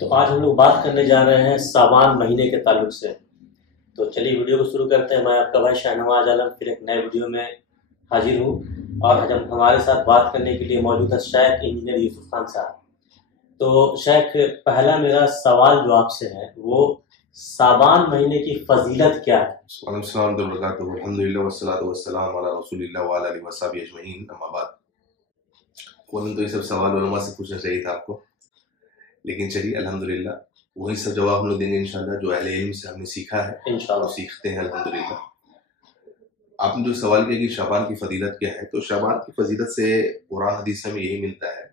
तो आज हम लोग बात करने जा रहे हैं सावन महीने के ताल्लुक से। तो चलिए वीडियो को शुरू करते हैं। मैं आपका भाई शाहनवाज आलम फिर एक नए वीडियो में हाजिर हूँ और आज हमारे साथ बात करने के लिए मौजूद है शेख इंजीनियर यूसुफ खान साहब। तो शेख, पहला मेरा सवाल जो आपसे है वो सावन महीने की फजीलत क्या है? तो ये सब सवाल उलमा से पूछना चाहिए था आपको, लेकिन चलिए अल्हम्दुलिल्लाह वही सब जवाब हम लोग देंगे इंशाल्लाह, जो अहले इल्म से हमने सीखा है इंशाल्लाह सीखते हैं अल्हम्दुलिल्लाह। आपने जो सवाल किया कि शाबान की फजीलत क्या है, तो शाबान की फजीलत से कुरान हदीस में यही मिलता है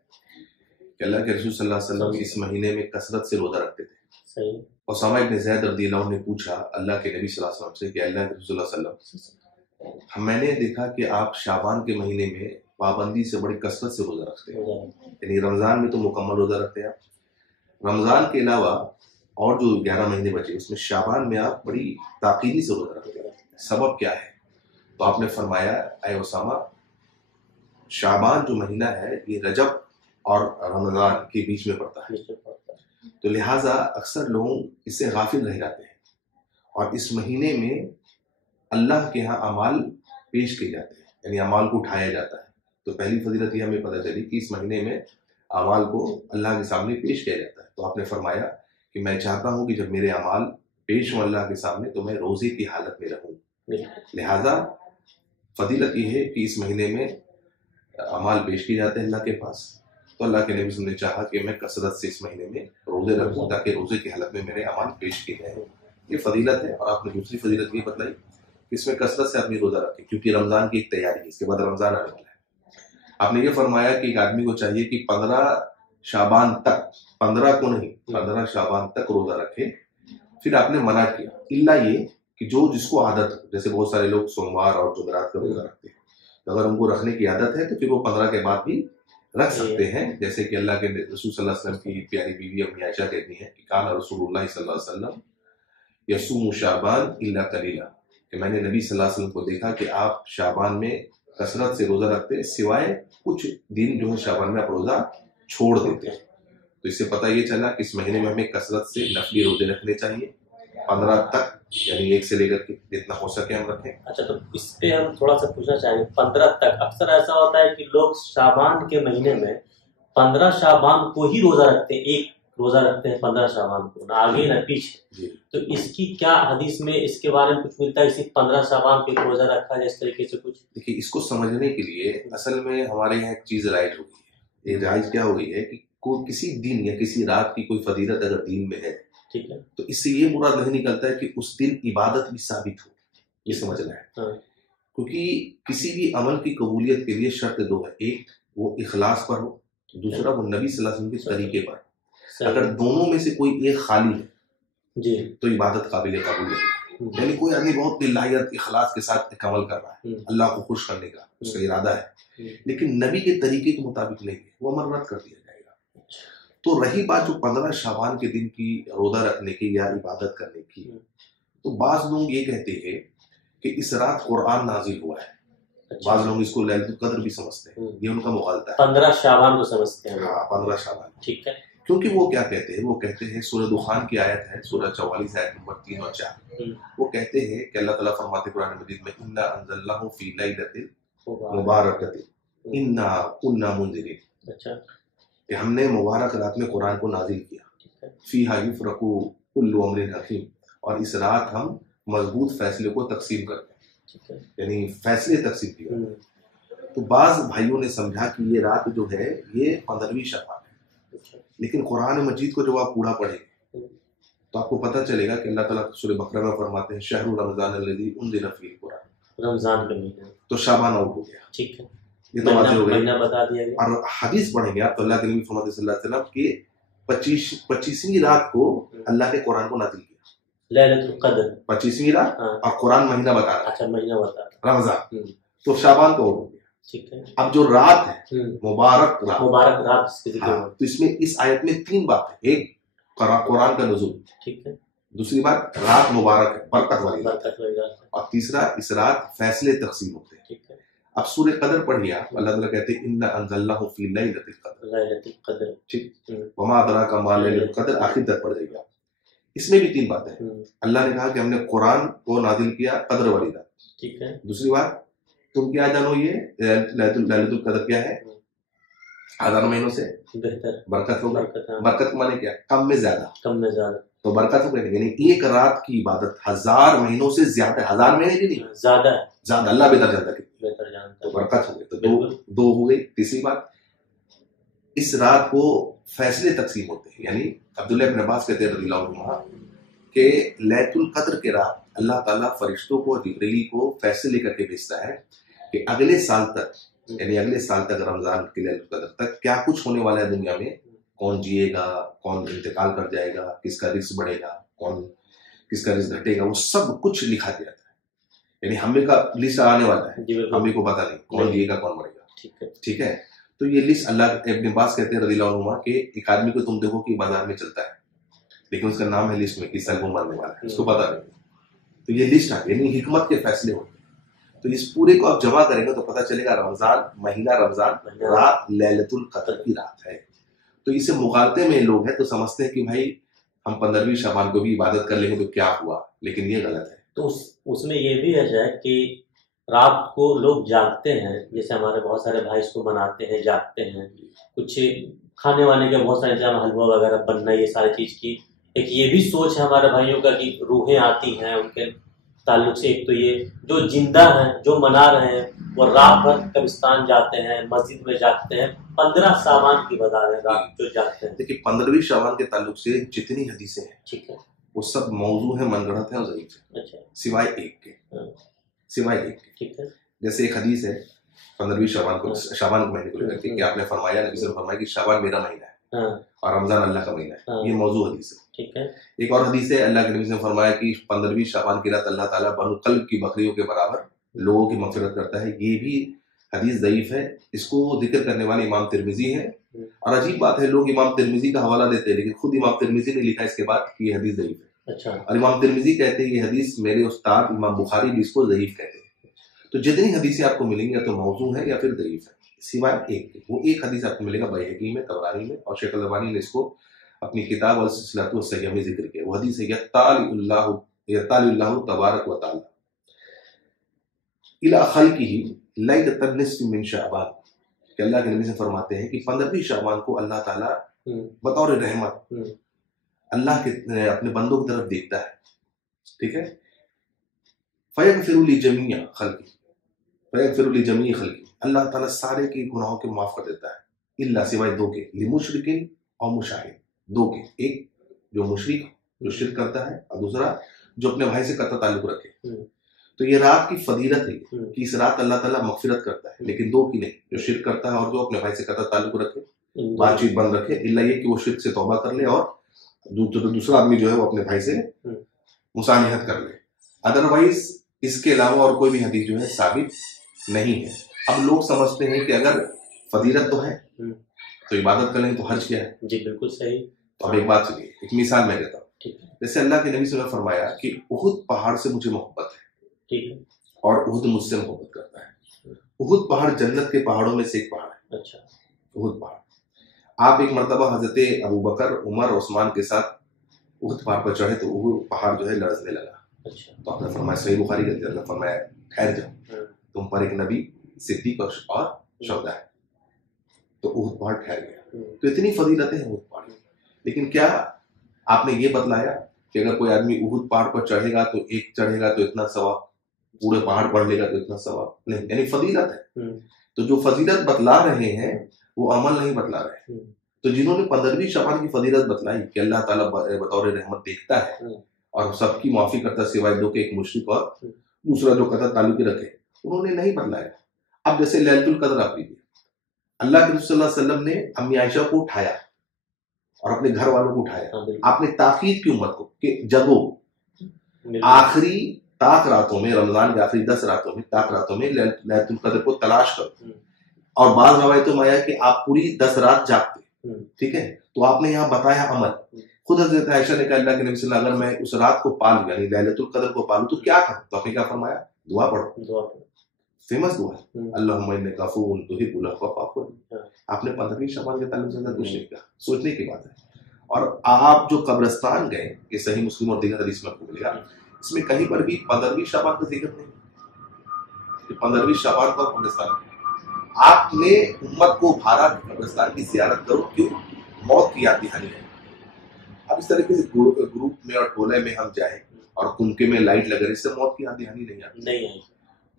कि अल्लाह के रसूल सल्लल्लाहु अलैहि वसल्लम इस महीने में कसरत से रोजा रखते थे। सही। उसामा इब्न ज़ैद रज़ियल्लाहु अन्हु ने पूछा अल्लाह के नबी सल्लल्लाहु अलैहि वसल्लम से कि अल्लाह के रसूल सल्लल्लाहु अलैहि वसल्लम, मैंने देखा कि आप शाबान के महीने में पाबंदी से बड़ी कसरत से रोजा रखते हैं, यानी रमजान में तो मुकम्मल रोजा रखते हैं आप, रमजान के अलावा और जो 11 महीने बचे उसमें शाबान में आप बड़ी ताकीदी से रोजा रखते हैं, सबब क्या है? तो आपने फरमाया, ऐ उसामा, शाबान जो महीना है ये रजब और रमजान के बीच में पड़ता है, तो लिहाजा अक्सर लोग इससे गाफिल रह जाते हैं और इस महीने में अल्लाह के यहाँ अमाल पेश किए जाते हैं, यानी अमाल को उठाया जाता है। तो पहली फजीलत ये हमें पता चली कि इस महीने में अमाल को अल्लाह के सामने पेश किया जाता है। तो आपने फरमाया कि मैं चाहता हूँ कि जब मेरे अमाल पेश हो अल्लाह के सामने तो मैं रोजे की हालत में रहूँ। लिहाजा फजीलत ये है कि इस महीने में अमाल पेश किए जाते हैं अल्लाह के पास, तो अल्लाह के नबी ने चाहा कि मैं कसरत से इस महीने में रोजे रखूँ ताकि रोजे की हालत में मेरे अमाल पेश किए जाए। ये फजीलत है। और आपने दूसरी फजीलत ये बताई कि इसमें कसरत से आदमी रोजा रखे, क्योंकि रमजान की एक तैयारी है, इसके बाद रमजान आने वाला है। आपने ये फरमाया कि एक आदमी को चाहिए कि 15 शाबान तक, 15 को नहीं 15 शाबान तक रोजा रखे। फिर आपने मना किया इल्ला ये कि जो जिसको आदत हो, जैसे बहुत सारे लोग सोमवार और जुमेरात का रोजा रखते हैं, तो अगर उनको रखने की आदत है तो फिर वो 15 के बाद भी रख सकते हैं। जैसे कि अल्लाह के रसूल सल्लल्लाहु अलैहि वसल्लम की प्यारी बीवी अम्मी आयशा कहती हैं कि कान रसूलुल्लाह सल्लल्लाहु अलैहि वसल्लम यसूमु शाबान इल्ला कलीला, कि मैंने नबी सल्लल्लाहु अलैहि वसल्लम को देखा कि आप शाबान में कसरत से रोजा रखते हैं, सिवाय कुछ दिन जो है शाबान में आप रोजा छोड़ देते हैं। तो इससे पता ये चला कि इस महीने में हमें कसरत से नफली रोजे रखने चाहिए 15 तक, यानी 1 से लेकर के जितना हो सके हम रखें। अच्छा, तो इस पे हम थोड़ा सा पूछना चाहेंगे 15 तक। अक्सर ऐसा होता है कि लोग शाबान के महीने में 15 शाबान को ही रोजा रखते हैं, एक रोजा रखते हैं 15 शाबान को, ना आगे ना पीछे। तो इसकी क्या हदीस में इसके बारे में कुछ मिलता है? इसी 15 शाबान पे रोजा रखा जाए इस तरीके से कुछ? देखिए, इसको समझने के लिए असल में हमारे यहाँ एक चीज राइज हो गई है। ये राइज क्या हो गई है कि कोई किसी दिन या किसी रात की कोई फजीलत अगर दिन में है, ठीक है, तो इससे ये मुराद नहीं निकलता है कि उस दिन इबादत भी साबित हो, ये समझना है। क्योंकि किसी भी अमल की कबूलियत के लिए शर्त दो है, एक वो इखलास पर हो, दूसरा वो नबी सल्लल्लाहु अलैहि वसल्लम के तरीके पर। अगर दोनों में से कोई एक खाली है जी, तो इबादत काबिल कबूल नहीं। यानी कोई आदमी बहुत लिल्लाहियत इखलास के साथ एक अमल कर रहा है, अल्लाह को खुश करने का उसका इरादा है, लेकिन नबी के तरीके के मुताबिक नहीं है, वो अमल रद्द कर दिया जाएगा। तो रही बात जो 15 शाबान के दिन की रोजा रखने की या इबादत करने की, तो बाज लोग ये कहते हैं कि इस रात कुरान नाजिल हुआ है। बाज लोग इसको लैलतुल कद्र भी समझते हैं, ये उनका मुगालता है। 15 शाबान को समझते हैं। हाँ, 15 शाबान, ठीक है। क्योंकि वो क्या कहते हैं, वो कहते हैं सूरह दुखान की आयत है, सूरह 44 आयत नंबर 3 और 4, वो कहते हैं कि अल्लाह ताला फरमाते कुरान मजीद में, इन्ना अंज़लनाहु फी लैलतिल मुबारकतिन इन्ना कुन्ना मुंज़िरीन। अच्छा, कि हमने मुबारक रात में कुरान को नाजिल किया, फीहा युफ़रकु कुल्लु अम्रिन हकीम, और इस रात हम मजबूत फैसले को तकसीम करते हैं, यानी फैसले तकसीम किया। तो बाज भाइयों ने समझा कि ये रात जो है ये 15वीं शाबान है, लेकिन कुरान मजीद को जब आप पूरा पढ़ेंगे तो आपको पता चलेगा कि अल्लाह ताला सूरह बकरा में फरमाते हैं, शहरु रमजान अल्लज़ी उनज़िला फ़ीहिल कुरान, रमजान का महीना, तो शाबान आउट हो गया। ठीक है, ये तो वाज़ेह हो गया, बता दिया गया। और हदीस पढ़ेंगे आप तो अल्लाह के नबी फरमाते सल्लल्लाहु अलैहि वसल्लम कि 25वीं रात को अल्लाह के कुरान को नाज़िल किया, लैलतुल कद्र 25वीं रात, और कुरान महीना बता रहा है। अच्छा, महीना बता रहा है रमजान, तो शाबान को हो गया। ठीक है, अब जो रात है मुबारक रात, मुबारक रात, हाँ, तो इसमें इस आयत में 3 बात है, एक कुरान का नुज़ूल, ठीक है, दूसरी बात रात मुबारक है, बरकत वाली रात, और तीसरा इस रात फैसले तकसीम होते हैं। ठीक है, अब सूर्य कदर पढ़िए आप, अल्लाह ताला कहते हैं इन्ना अंज़लनाहु फी लैलतिल क़द्र, लैलतुल क़द्र, ठीक, वमा अदराका मा लैलतुल क़द्र, आखिर तक पढ़ जाइए आप। इसमें भी 3 बातें हैं। अल्लाह ने कहा कि हमने कुरान को नाजिल किया कद्र वाली रात, ठीक है। दूसरी बात, तुम क्या जानो ये लैलतुल क़द्र क्या है? हज़ारों महीनों से बेहतर बरकत होगा। बरकत माने क्या? कम में ज्यादा, कम में ज्यादा, तो बरकत हो गई। यानी एक रात की इबादत 1000 महीनों से ज्यादा, 1000 महीने भी नहीं, ज्यादा ज्यादा, अल्लाह बेहतर जानता है, बेहतर जानता, तो बरकत हो गई। तो दो हो गई। तीसरी बात, इस रात को फैसले तकसीम होते हैं। यानी अब्दुल्लाह इब्न अब्बास कहते हैं रज़ियल्लाहु अन्हुमा कि लैलतुल क़द्र के रात अल्लाह ताला फरिश्तों को, जिब्रील को फैसले लेकर के भेजता है कि अगले साल तक, यानी अगले साल तक, रमजान के लैलतुल क़द्र तक क्या कुछ होने वाला है दुनिया में, कौन जिएगा, कौन इंतकाल कर जाएगा, किसका रिस्क बढ़ेगा, कौन किसका रिस्क घटेगा, वो सब कुछ लिखा गया था। यानी हमें का लिस्ट आने वाला है, हमें को पता नहीं कौन जिएगा कौन मरेगा, ठीक है। तो ये लिस्ट अल्लाह इब्न अब्बास कहते हैं रज़ियल्लाहु अन्हुमा कि एक आदमी को तुम देखो कि बाजार में चलता है, लेकिन उसका नाम है लिस्ट में कि साल वो मरने वाला है, उसको पता नहीं। तो ये लिस्ट है, यानी हिकमत के फैसले होते हैं। तो इस पूरे को आप जमा करेंगे तो पता चलेगा रमजान महीना, रमजान रात लैलतुल क़द्र की रात है। तो इसे मुगालते में लोग हैं तो समझते हैं कि भाई हम 15वीं शबान को भी इबादत कर लेंगे तो क्या हुआ, लेकिन ये गलत है। तो उसमें ये भी है जाए कि रात को लोग जागते हैं, जैसे हमारे बहुत सारे भाई इसको मनाते हैं, जागते हैं, कुछ खाने वाने के बहुत सारे इंतजाम, हलवा वगैरह बनना, ये सारी चीज की एक ये भी सोच है हमारे भाइयों का कि रूहें आती हैं उनके ताल्लुक से। एक तो ये जो जिंदा हैं, जो मना रहे हैं, वो रात भर कब्रिस्तान जाते हैं, मस्जिद में जागते हैं, 15 सामान की बता रहे रात जो जागते हैं। देखिए 15वीं शबान के ताल्लुक से जितनी हदीसें हैं, ठीक है, वो सब मौजू है, मनगढ़ंत है और ज़ईफ़ है। अच्छा, सिवाय एक के, सिवाय एक के, ठीक है। जैसे एक हदीस है 15वीं शबान को, शाबान के महीने को लेकर के, कि आपने फरमाया, नबी सल्लल्लाहु अलैहि वसल्लम फरमाया कि शाबान मेरा महीना है और रमजान अल्लाह का महीना है। ये मौजू हदीस है, ठीक है। एक और हदीस है, अल्लाह के नबी ने फरमाया कि 15वीं शाबान की रात अल्लाह ताला बनु कल्ब की बकरियों के बराबर लोगों की मग़फ़िरत करता है। ये भी हदीस ज़ईफ़ है, इसको जिक्र करने वाले इमाम तिरमिज़ी है। और अजीब बात है, लोग इमाम तिरमिज़ी का हवाला देते हैं, लेकिन खुद इमाम तिरमिज़ी ने लिखा इसके बाद कि ये हदीस ज़ईफ़ है। अच्छा। और इमाम तिरमिज़ी कहते हैं ये हदीस, मेरे उस्ताद इमाम बुखारी भी इसको ज़ईफ़ कहते हैं। तो जितनी हदीसें आपको मिलेंगी या तो मौजू है या फिर ज़ईफ़ है, सिवाय एक के। वो एक हदीस आपको मिलेगा बैहक़ी में, तबरानी में, और शेख अल-अलबानी ने इसको अपनी किताब अल-सिलसिलातु अस्सहीह में जिक्र किया। वो हदीस है यत्तालिल्लाहु तबारक व तआला इला खल्क़िही लैलतन निस्फ़ि मिन शाबान, कि अल्लाह के नबी से फरमाते हैं कि 15वीं शाबान को अल्लाह ताला बतौर रहमत अल्लाह के अपने बंदों की तरफ देखता है, ठीक है। फयगफिरु लिजमीअ खल्क़ी, फयगफिरु लिजमीअ खल्क़ी, अल्लाह ताला सारे के गुनाहों के माफ कर देता है, इल्ला सिवाय दो के, लिमुशरिकिन और मुशाहिद, दो के, एक जो मुशरिक जो शिर्क करता है और दूसरा जो अपने भाई से कतई ताल्लुक रखे। तो ये रात की फजीलत है कि इस रात अल्लाह ताला मग़फ़िरत करता है, लेकिन दो की नहीं, जो शिर्क करता है और जो अपने भाई से कतई ताल्लुक रखे, बातचीत बंद रखे, इल्ला ये कि वो शिर्क से तौबा कर ले और दूसरा आदमी जो है वो अपने भाई से मुसालिहत कर ले। अदरवाइज इसके अलावा और कोई भी हदीस जो है साबित नहीं है। अब लोग समझते हैं कि अगर फजीलत तो है तो इबादत कर लेंगे तो हर्ज क्या है। जी बिल्कुल सही। तो अब एक बात सुनिए, एक मिसाल मैं देता हूँ। जैसे अल्लाह के नबी ने फरमाया कि उहुद पहाड़ से मुझे मोहब्बत है, ठीक है, और उहुद मुझसे मोहब्बत करता है। उहुद पहाड़ जन्नत के पहाड़ों में से एक पहाड़ है। अच्छा, उहुद पहाड़। आप एक मर्तबा हजरत अबू बकर, उमर, उस्मान के साथ उहुद पहाड़ पर चढ़े तो उहुद पहाड़ जो है लरजने लगा। अच्छा, तो आपने फरमाया, सही बुखारी के अंदर फरमाया, ठहर जाओ, तुम पर एक नबी, सिद्दीक और शौदा है। तो उहुद पहाड़ ठहर गया। तो इतनी फजीलतें हैं उहुद पहाड़। लेकिन क्या आपने ये बतलाया कि अगर कोई आदमी उहुद पहाड़ पर चढ़ेगा तो एक चढ़ेगा तो इतना सवाब, पूरे पहाड़ पढ़ लेगा तो इतना सवाब नहीं, यानी फजीलत है। तो जो फजीलत बतला रहे हैं वो अमल नहीं बतला रहे। तो जिन्होंने 15वीं शबान की फजीलत बतलाई कि अल्लाह ताला बतौर रहमत देखता है और सबकी माफी करता सिवाय दो के, एक मुशरिक और दूसरा जो कतई ताल्लुक रखे, उन्होंने नहीं बतलाया। अब जैसे लैलतुल क़द्र आप लीजिए, अल्लाह के रसूल सल्लल्लाहु अलैहि वसल्लम ने अम्मी आयशा को उठाया और अपने घर वालों को उठाया। आपने ताकीद की उम्मत को कि जगो, आखिरी ताक रातों में, रमजान के आखिरी 10 रातों में, ताक रातों में लैलतुल क़द्र को तलाश करो। और बाद रवायतों में आया कि आप पूरी 10 रात जागते, ठीक है। तो आपने यहाँ बताया अमल। खुद हज़रत आयशा ने कहा अल्लाह के नबी सल्लल्लाहु अलैहि वसल्लम, अगर मैं उस रात को पालूं, यानी लैलतुल क़द्र को पालूं तो क्या करूं? तो आपने क्या फरमाया? दुआ पढ़ो। फेमस दुआ है, अल्लाहुम्मा इन्नका अफ़ुव्वुन तुहिब्बुल अफ़्वा फ़अफ़ु अन्नी। आपने 15वीं शबान के ताल्लुक से कुछ नहीं कहा, सोचने की बात है। और आप जो कब्रिस्तान गए, ये सही मुस्लिम और दीगर हदीस में आपको मिलेगा, इसमें कहीं पर भी 15वीं शबान का जिक्र नहीं। 15वीं शबान का कब्रिस्तान आपने उम्मत को भारा कब्रिस्तान की ज़ियारत करो, क्यों? मौत की याद दिहानी है। अब इस तरीके से ग्रुप में और टोले में हम जाए और कुनके में लाइट लगे, इससे मौत की याद दिहानी नहीं आई।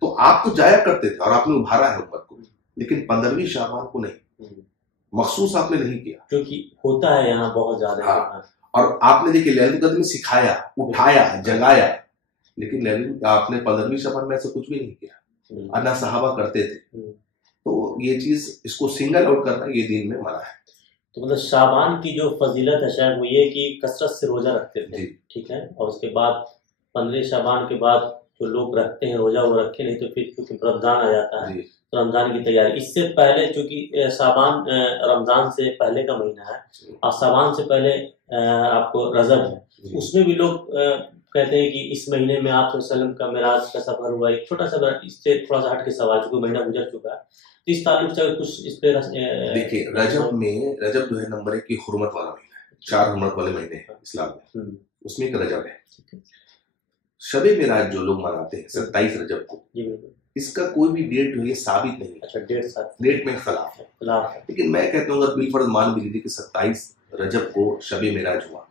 तो आप तो जाया करते थे और आपने उभारा है उम्मत को, लेकिन 15वीं शाबान को नहीं, मखसूस आपने नहीं किया, क्योंकि होता है यहाँ बहुत ज्यादा। हाँ। और आपने देखिए लैलतुल कद्र में सिखाया, उठाया, जगाया, लेकिन आपने 15वीं शाबान में ऐसा कुछ भी नहीं किया, अन्ना सहाबा करते थे। तो ये चीज, इसको सिंगल आउट करना ये दीन में मना है। तो मतलब शाबान की जो फजीलत है शायद वो ये कि कसरत से रोजा रखते थे, ठीक है, और उसके बाद 15 शाबान के बाद जो लोग रखते हैं रोजा वो रखे नहीं, तो फिर क्योंकि रमजान आ जाता है तो रमजान की तैयारी, इससे पहले चूंकि शाबान रमजान से पहले का महीना है और शाबान से पहले आपको रजब है, उसमें भी लोग कहते हैं कि इस महीने में आप सल्लल्लाहु अलैहि वसल्लम का मेराज का सफर हुआ। एक छोटा सा, इससे थोड़ा सा हट के सवाल, चूंकि महीना गुजर चुका है, इस ताल्लुक से कुछ इस पे देखिए, रजब जो है नंबर 1 की हुर्मत वाला महीना है, 4 हुर्मत वाले महीने हैं इस्लाम में, उसमें एक रजब है। शबे मेराज जो लोग मनाते हैं 27 रजब को, इसका कोई भी डेट जो है साबित नहीं है। अच्छा, डेट में खिलाफ है। लेकिन मैं कहता हूँ अगर बिलफर्ज मान भी लीजिए कि 27 रजब को शबे मेराज हुआ,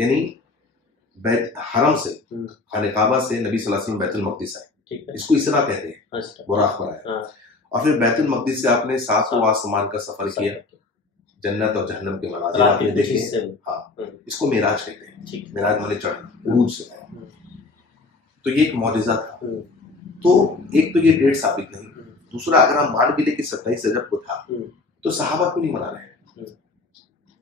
यानी हरम से, खाने काबा से नबी सल्लल्लाहु अलैहि वसल्लम बैतुल मक़दिस आए, इसको इसरा कहते हैं, बुराक पर आया, और फिर बैतुल मक़दिस से आपने 7 आसमान का सफर किया, जन्नत और जहन्नम के मनाज़िर आपने देखे। हाँ, इसको मेराज कहते हैं, मेराज माने चढ़ना, उरूज से आया। तो ये एक मौजिज़ा था। तो एक तो ये डेट साबित नहीं, दूसरा अगर हम मान भी ले कि 27 रजब को था, तो सहाबा क्यों नहीं मना रहे?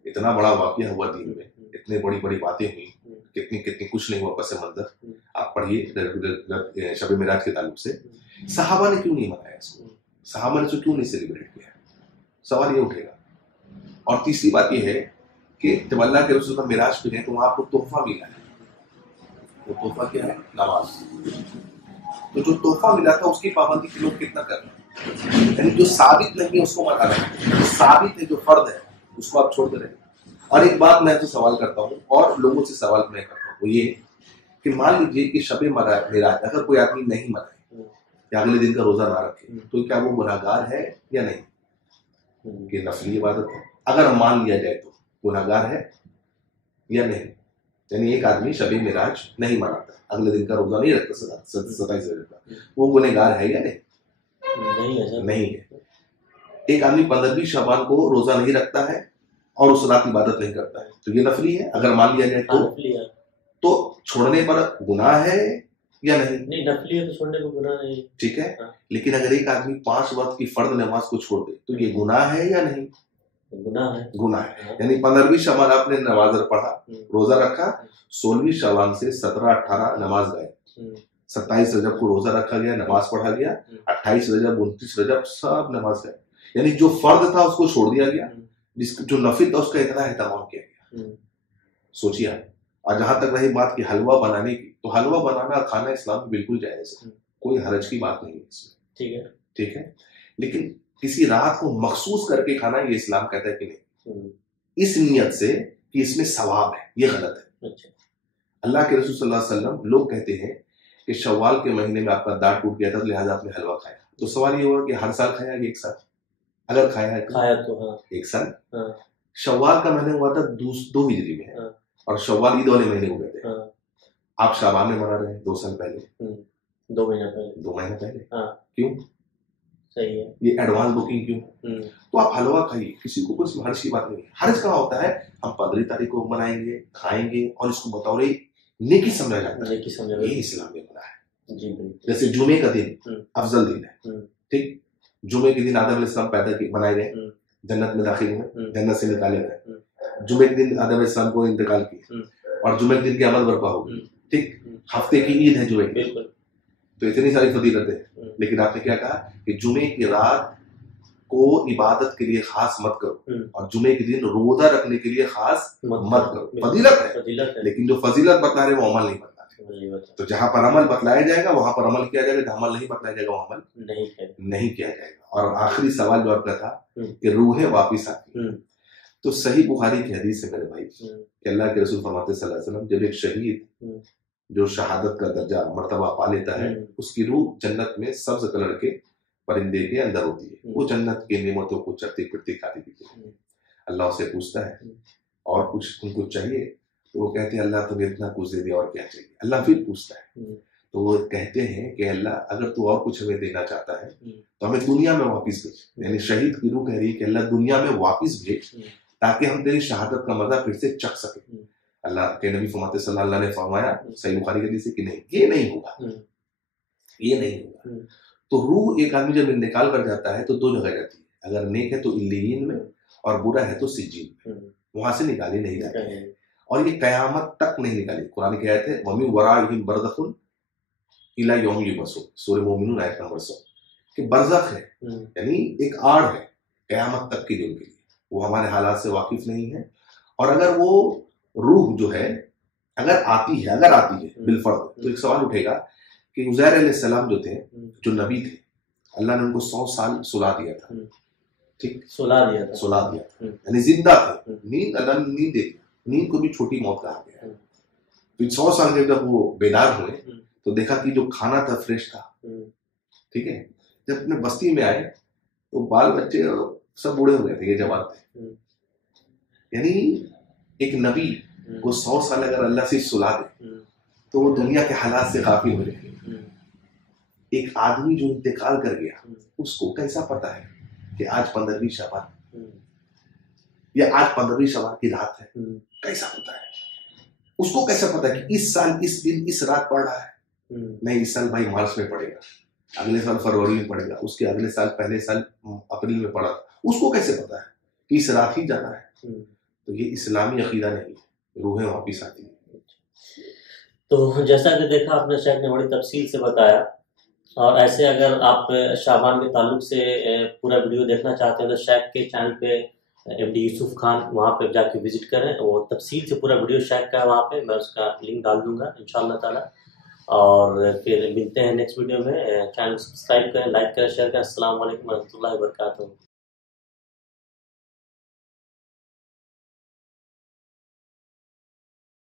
इतना बड़ा वाक़या हुआ दीन में, इतनी बड़ी बड़ी बातें हुई, कितनी कुछ नहीं हुआ पस मंजर, आप पढ़िए शब मेराज के ताल्लुक से, सहाबा ने क्यों नहीं मनाया इसको? सहाबा ने क्यों नहीं सेलिब्रेट किया? सवाल ये उठेगा। और तीसरी बात ये है कि जब अल्लाह के रसूल मेराज पे गए तो वहां आपको तोहफा मिला है। वो तोहफा क्या है? नमाज। तो जो तोहफा मिला था उसकी पाबंदी के लोग कितना कर रहे हैं, यानी जो साबित नहीं है उसको मना रहे हैं, जो साबित है, जो फर्द है, उसको आप छोड़ दे रहे हैं। और एक बात मैं तो सवाल करता हूँ और लोगों से सवाल मैं करता हूँ, वो ये कि मान लीजिए कि शबे मेराज अगर कोई आदमी नहीं मनाए या अगले दिन का रोजा ना रखे, तो क्या वो गुनाहगार है या नहीं? कि नफली इबादत है, अगर मान लिया जाए तो गुनाहगार है या नहीं? यानी एक आदमी शबे मेराज नहीं मनाता, अगले दिन का रोजा नहीं रखता 27 रजब का, वो गुनहगार है या नहीं? नहीं है। एक आदमी 15वीं शबान को रोजा नहीं रखता है और उस रात इबादत नहीं करता है, तो ये नफली है अगर मान लिया जाए तो छोड़ने पर गुनाह है या नहीं? नहीं, नफली है तो छोड़ने को गुनाह नहीं, ठीक है। लेकिन अगर एक आदमी 5 वक्त की फर्द नमाज को छोड़ दे तो ये गुनाह है या नहीं? गुनाह है। यानी 15वीं शबान आपने नमाज पढ़ा, रोजा रखा, 16वीं शबान से 17-18 नमाज गए, 27 रजब को रोजा रखा गया, नमाज पढ़ा गया, 28 रजब 29 रजब सब नमाज गए, यानी जो फर्द था उसको छोड़ दिया गया, जो नफिल था उसका इतना एहतमाम किया गया। सोचिए आप। और जहां तक रही बात की हलवा बनाने की, तो हलवा बनाना खाना इस्लाम में बिल्कुल जायज है, कोई हरज की बात नहीं है इसमें, ठीक है। लेकिन किसी रात को मखसूस करके खाना ये इस्लाम कहता है कि नहीं, इस नियत से कि इसमें सवाब है, ये गलत है। अल्लाह के रसूल सल्लल्लाहु अलैहि वसल्लम, लोग कहते हैं कि शव्वाल के महीने में आपका दांत टूट गया था लिहाजा आपने हलवा खाया, तो सवाल ये होगा कि हर साल खाया कि एक साल? अगर खाया तो हाँ, एक साल। शव्वाल का महीना हुआ था 2 हिजरी में, और शव्वाल ईद वाले महीने को कहते हैं। आप शाबान में मना रहे हैं 2 साल पहले, 2 महीने पहले, क्यों? सही है, ये एडवांस बुकिंग क्यों? तो आप हलवा खाइए, किसी को कुछ हर्ज की बात नहीं है। हर्ज कहाँ होता है? हम 15 तारीख को बनाएंगे, खाएंगे और इसको बतौर नेकी समझा जाता है, ये इस्लाम में मना है। जैसे जुमे का दिन अफजल दिन है, ठीक, जुमे के दिन आदम अलैहिस्सलाम पैदा बनाए गए, जन्नत में दाखिल हुए, जन्नत से निकाले गए, जुमे के दिन आदम अलैहिस्सलाम को इंतकाल किया और जुमे के दिन क़यामत बर्पा होगी, ठीक, हफ्ते की ईद है जुमे की, तो इतनी सारी फजीलतें हैं। लेकिन आपने क्या कहा कि जुमे की रात को इबादत के लिए खास मत करो और जुमे के दिन रोजा रखने के लिए खास मत करो। फजीलत है, लेकिन जो फजीलत बता रहे वो अमल नहीं बता तो जहाँ पर अमल बतलाया जाएगा वहां पर अमल किया जाएगा, जहाँ अमल नहीं बतलाया जाएगा वहां अमल नहीं किया जाएगा। और आखिरी सवाल जो आपका था कि रूहें वापिस आती, तो सही बुखारी की हदीस है मेरे भाई कि अल्लाह के रसूल फरमाते सल्लल्लाहु अलैहि वसल्लम, जब एक शहीद जो शहादत का दर्जा मर्तबा पा लेता है उसकी रूह जन्नत में सब्ज कलर के परिंदे के अंदर होती है, वो जन्नत की नेमतों को चरती फिरती खाती पीती है। अल्लाह से पूछता है और कुछ तुमको चाहिए, तो वो कहते हैं अल्लाह तुम्हें इतना कुछ दे दिया और क्या चाहिए। अल्लाह फिर पूछता है तो वो कहते हैं कि अल्लाह अगर तू और कुछ हमें देना चाहता है तो हमें दुनिया में वापिस भेज। यानी शहीद की रूह कह रही है कि अल्लाह दुनिया में वापिस भेज ताकि हम तेरी शहादत का मजा फिर से चख सके। अल्लाह के नबी फरमाते सल्लल्लाहु अलैहि वसल्लम ने फरमाया सही बुखारी के हदीस है कि नहीं, ये नहीं होगा, ये नहीं होगा। तो रूह एक आदमी जब इंतकाल कर जाता है तो दो जगह जाती है, अगर नेक है तो इल्लीन में और बुरा है तो सिज्जीन में, वहां से निकाली नहीं जाती है और ये कयामत तक नहीं निकाली। कुरान की आयत है वमी वराइहिम बरज़खुन इला यौम युबअसून, सूरह मोमिनून आयत नंबर 100 कि बरज़ख है यानी एक आड़ है कयामत तक के लिए उनके लिए, वो हमारे हालात से वाकिफ नहीं है। और अगर वो रूह जो है अगर आती है बिलफर्द, तो एक सवाल उठेगा कि उज़ैर अलैहिस्सलाम जो थे, जो नबी थे, अल्लाह ने उनको 100 साल सुला दिया था, ठीक, सुला दिया था यानी जिंदा थे, नींद अल्लाह ने नींद दे, नींद को भी छोटी मौत कहा गया। फिर 100 साल के जब वो बेदार हुए तो देखा कि जो खाना था फ्रेश था, ठीक है। जब अपने बस्ती में आए तो बाल बच्चे सब बूढ़े हो गए थे, ये जवान थे। यानी एक नबी को 100 साल अगर अल्लाह से सुला दे तो वो दुनिया के हालात से गाफिल हो जाए। एक आदमी जो इंतकाल कर गया उसको कैसा पता है कि आज 15वीं शबान या आज 15वीं शबान की रात है, कैसा पता है? उसको कैसा पता है कि इस साल इस दिन इस रात पड़ रहा है? नहीं, इस साल भाई मार्च में पड़ेगा, अगले साल फरवरी में पड़ेगा, उसके अगले साल पहले साल अप्रैल में पड़ा था। उसको कैसे पता है कि इस रात ही जाना है? तो ये इस्लामी अकीदा नहीं है, रूहें वापिस आती है। तो जैसा कि देखा आपने, शेख ने बड़ी तफसील से बताया। और ऐसे अगर आप शाबान के ताल्लुक से पूरा वीडियो देखना चाहते हैं तो शेख के चैनल पे MD यूसुफ खान, वहाँ पे जाके विजिट करें, वो तफसील से पूरा वीडियो शेख का है, वहाँ पे मैं उसका लिंक डाल दूंगा इंशाअल्लाह ताला। और फिर मिलते हैं नेक्स्ट वीडियो में। चैनल सब्सक्राइब करें, लाइक करें, शेयर करें। अस्सलाम वालेकुम रहमतुल्लाहि व बरकातहू।